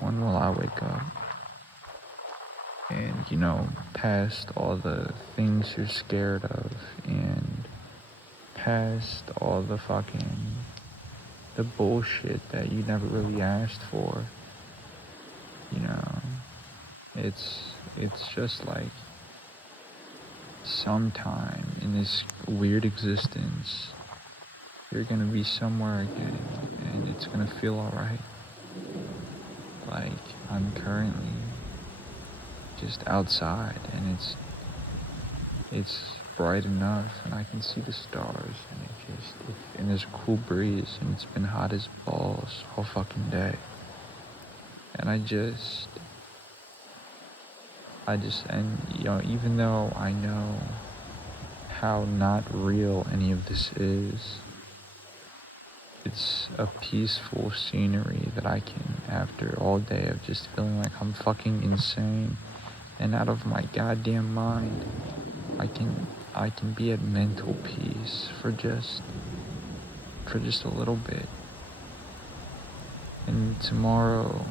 when will I wake up? And, past all the things you're scared of, and past all the bullshit that you never really asked for, you know, it's just like sometime in this weird existence, you're gonna be somewhere again, and it's gonna feel alright. Like, I'm currently just outside, and it's bright enough, and I can see the stars, and there's a cool breeze, and it's been hot as balls all fucking day. And even though I know how not real any of this is, it's a peaceful scenery that I can, after all day of just feeling like I'm fucking insane and out of my goddamn mind, I can be at mental peace for just a little bit. And tomorrow,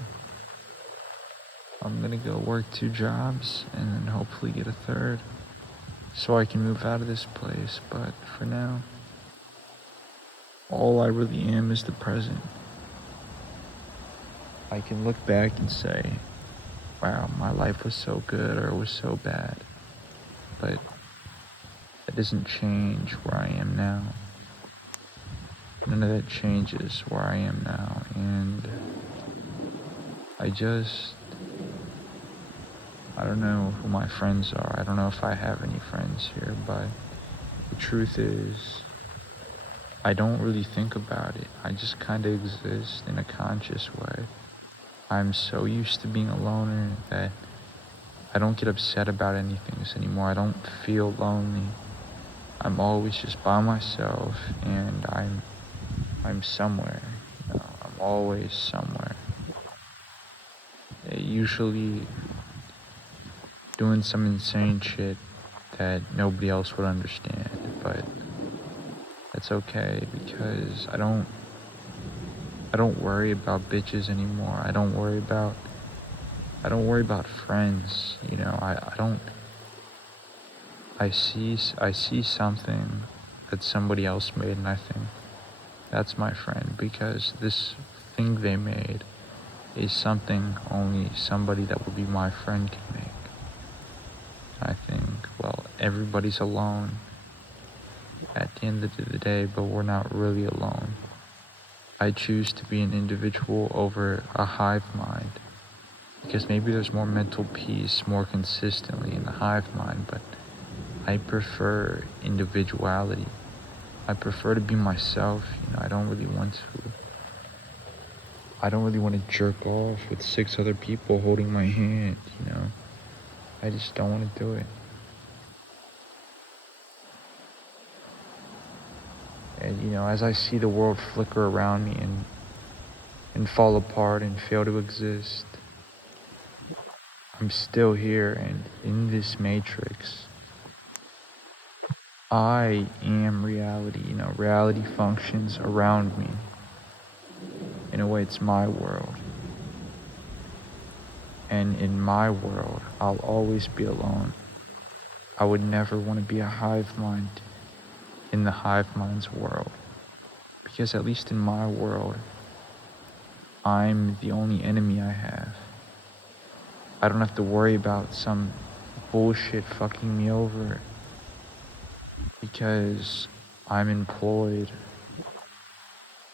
I'm gonna go work 2 jobs and then hopefully get a third so I can move out of this place. But for now, all I really am is the present. I can look back and say, wow, my life was so good or it was so bad. But that doesn't change where I am now. None of that changes where I am now. And I don't know who my friends are. I don't know if I have any friends here, but the truth is, I don't really think about it. I just kind of exist in a conscious way. I'm so used to being a loner that I don't get upset about anything anymore. I don't feel lonely. I'm always just by myself, and I'm somewhere. I'm always somewhere. Usually doing some insane shit that nobody else would understand, but that's okay because I don't worry about bitches anymore. I don't worry about friends, I see something that somebody else made, and I think that's my friend, because this thing they made is something only somebody that would be my friend can make. I think, well, everybody's alone at the end of the day, but we're not really alone. I choose to be an individual over a hive mind, because maybe there's more mental peace more consistently in the hive mind, but I prefer individuality. I prefer to be myself. I don't really want to jerk off with 6 other people holding my hand. I just don't want to do it. And as I see the world flicker around me and fall apart and fail to exist, I'm still here, and in this matrix, I am reality. Reality functions around me. In a way, it's my world. And in my world, I'll always be alone. I would never want to be a hive mind in the hive mind's world. Because at least in my world, I'm the only enemy I have. I don't have to worry about some bullshit fucking me over, because I'm employed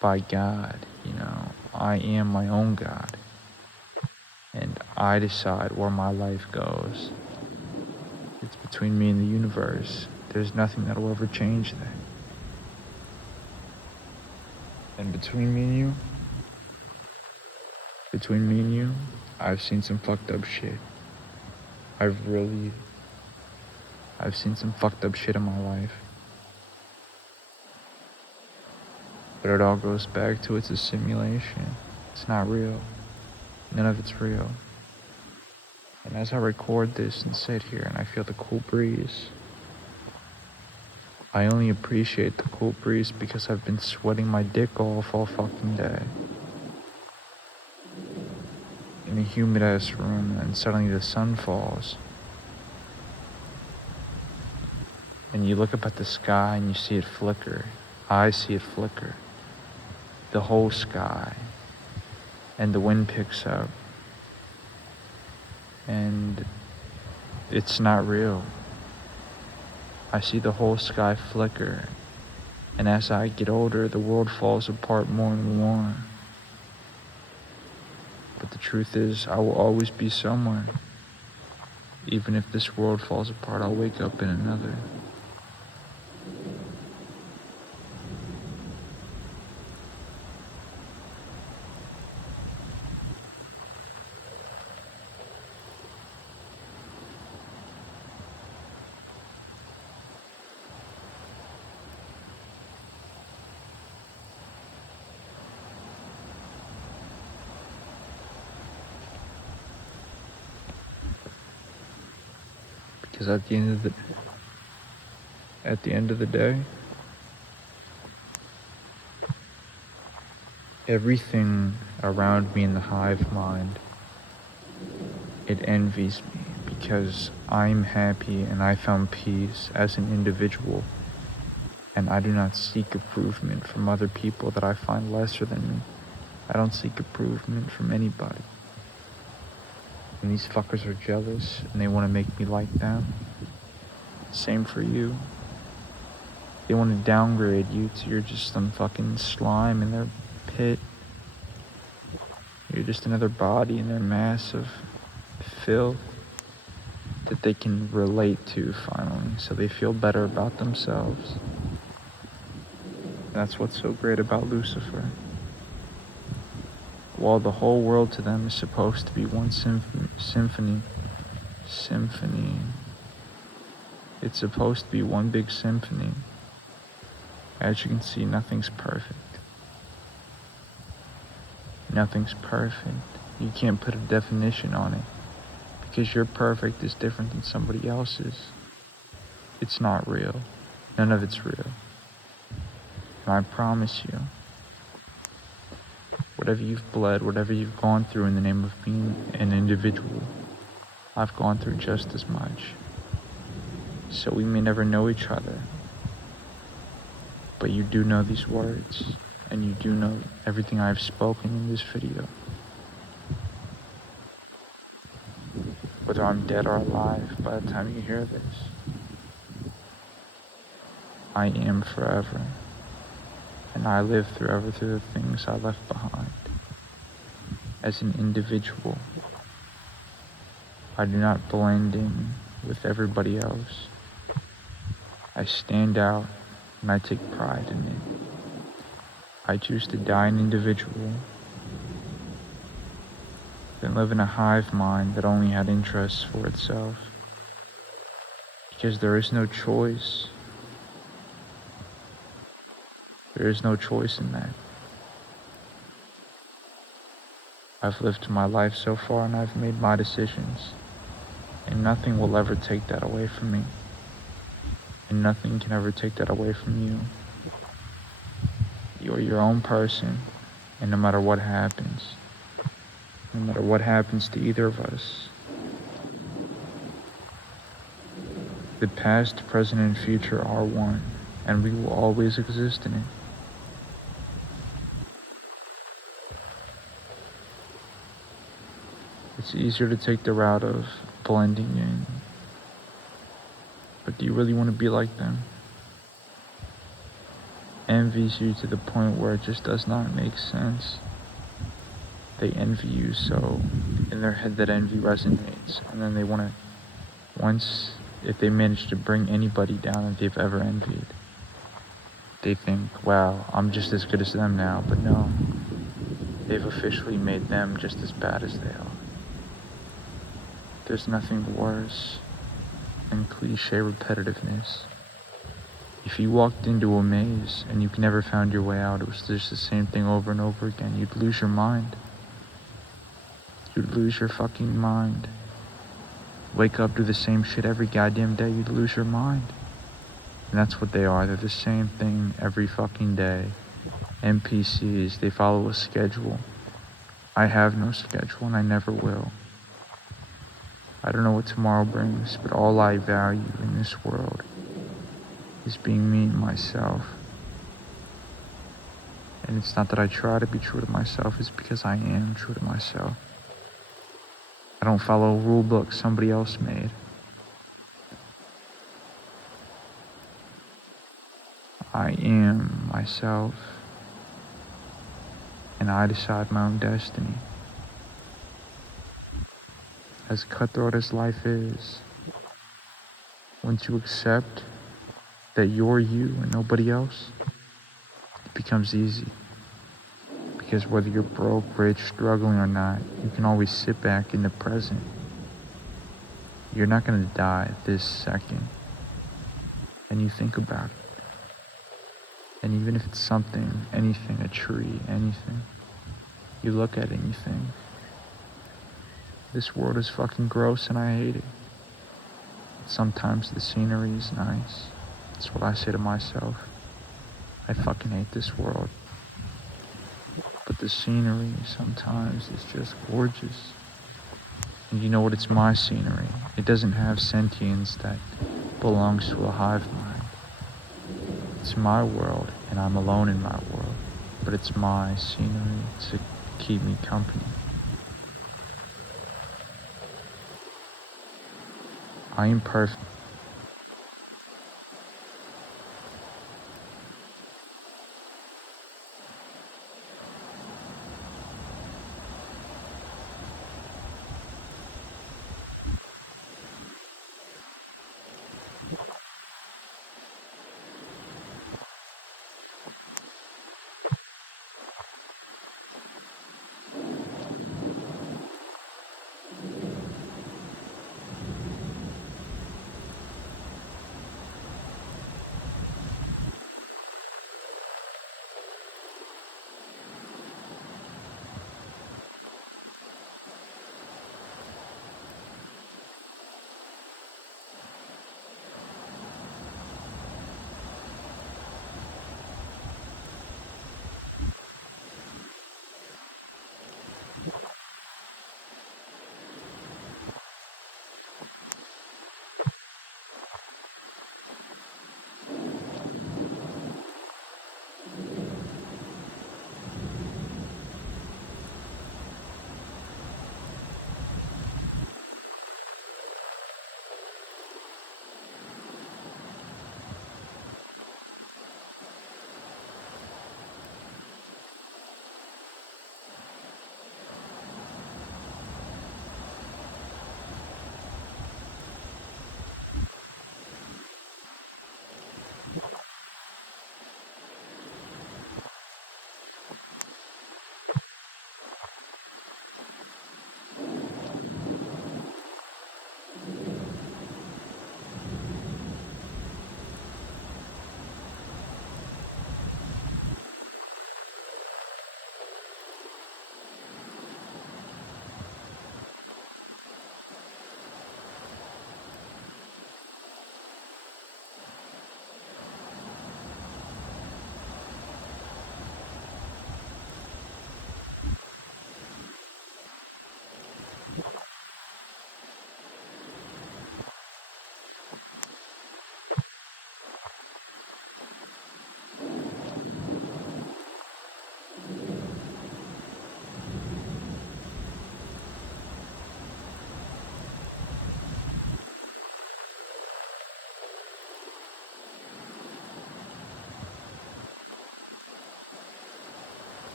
by God. I am my own God, and I decide where my life goes. It's between me and the universe. There's nothing that'll ever change that. And between me and you, I've seen some fucked up shit. I've seen some fucked up shit in my life. But it all goes back to, it's a simulation. It's not real. None of it's real. And as I record this and sit here and I feel the cool breeze, I only appreciate the cool breeze because I've been sweating my dick off all fucking day. in a humid ass room, and suddenly the sun falls. And you look up at the sky and you see it flicker. I see it flicker. The whole sky. And the wind picks up. And it's not real. I see the whole sky flicker. And as I get older, the world falls apart more and more. But the truth is, I will always be somewhere. Even if this world falls apart, I'll wake up in another. Because at the end of the day, everything around me in the hive mind, it envies me because I'm happy and I found peace as an individual, and I do not seek improvement from other people that I find lesser than me. I don't seek improvement from anybody. And these fuckers are jealous and they want to make me like them. Same for you. They want to downgrade you to you're just some fucking slime in their pit. You're just another body in their mass of filth that they can relate to finally, so they feel better about themselves. That's what's so great about Lucifer. While the whole world to them is supposed to be one symphony, it's supposed to be one big symphony. As you can see, nothing's perfect. Nothing's perfect. You can't put a definition on it, because your perfect is different than somebody else's. It's not real. None of it's real. And I promise you, whatever you've bled, whatever you've gone through in the name of being an individual, I've gone through just as much. So we may never know each other, but you do know these words, and you do know everything I've spoken in this video. Whether I'm dead or alive by the time you hear this, I am forever, and I live forever through the things I left behind. As an individual, I do not blend in with everybody else. I stand out, and I take pride in it. I choose to die an individual than live in a hive mind that only had interests for itself. Because there is no choice. There is no choice in that. I've lived my life so far and I've made my decisions. And nothing will ever take that away from me. And nothing can ever take that away from you. You're your own person, and no matter what happens to either of us, the past, present, and future are one, and we will always exist in it. It's easier to take the route of blending in, but do you really want to be like them? Envies you to the point where it just does not make sense. They envy you so in their head that envy resonates, and then they want to, if they manage to bring anybody down that they've ever envied, they think, wow, I'm just as good as them now. But no, they've officially made them just as bad as they are. There's nothing worse than cliche repetitiveness. If you walked into a maze and you never found your way out, it was just the same thing over and over again, you'd lose your mind. You'd lose your fucking mind. Wake up, do the same shit every goddamn day, you'd lose your mind. And that's what they are. They're the same thing every fucking day. NPCs, they follow a schedule. I have no schedule and I never will. I don't know what tomorrow brings, but all I value in this world is being me and myself. And it's not that I try to be true to myself, it's because I am true to myself. I don't follow a rule book somebody else made. I am myself, and I decide my own destiny. As cutthroat as life is, once you accept that you're you and nobody else, it becomes easy. Because whether you're broke, rich, struggling or not, you can always sit back in the present. You're not going to die this second. And you think about it. And even if it's something, anything, a tree, anything, you look at it and you think, this world is fucking gross and I hate it. But sometimes the scenery is nice. That's what I say to myself. I fucking hate this world. But the scenery sometimes is just gorgeous. And you know what? It's my scenery. It doesn't have sentience that belongs to a hive mind. It's my world, and I'm alone in my world. But it's my scenery to keep me company. I am perfect.